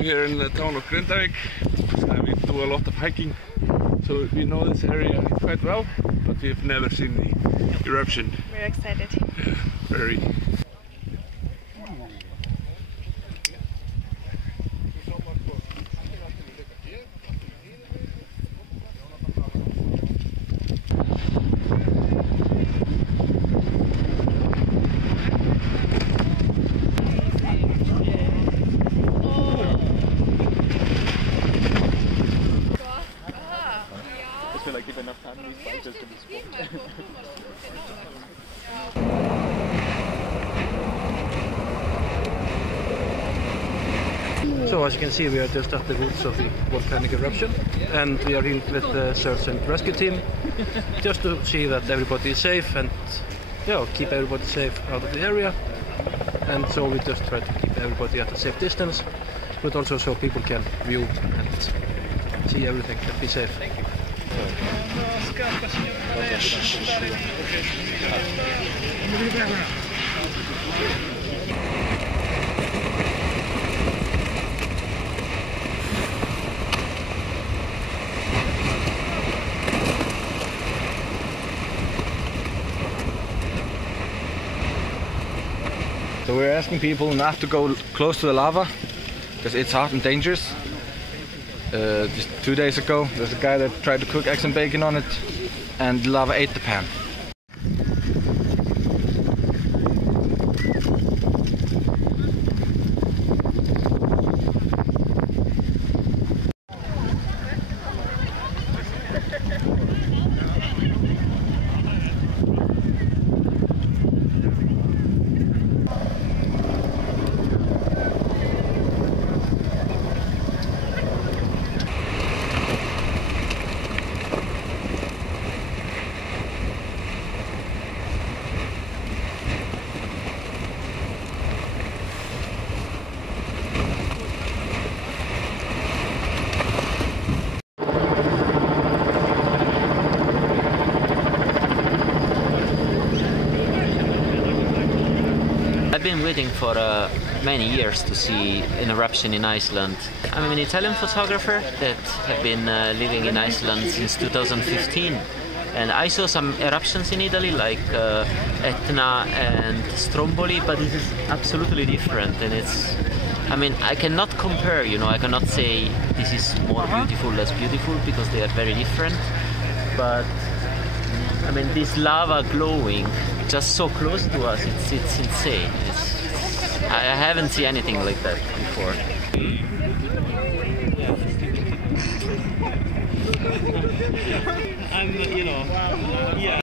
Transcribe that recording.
live here in the town of Grindavík, and we do a lot of hiking, so we know this area quite well, but we've never seen the eruption. We're excited. Yeah, very. So as you can see, we are just at the roots of the volcanic eruption, and we are here with the search and rescue team just to see that everybody is safe and keep everybody safe out of the area. And so we just try to keep everybody at a safe distance, but also so people can view and see everything and be safe. So we're asking people not to go close to the lava because it's hot and dangerous. Just 2 days ago, there's a guy that tried to cook eggs and bacon on it, and the lava ate the pan. I've been waiting for many years to see an eruption in Iceland. I'm an Italian photographer that have been living in Iceland since 2015, and I saw some eruptions in Italy like Etna and Stromboli, but this is absolutely different, and I cannot compare, I cannot say this is more beautiful, less beautiful, because they are very different, but this lava glowing just so close to us, it's insane. I haven't seen anything like that before. I'm, yeah.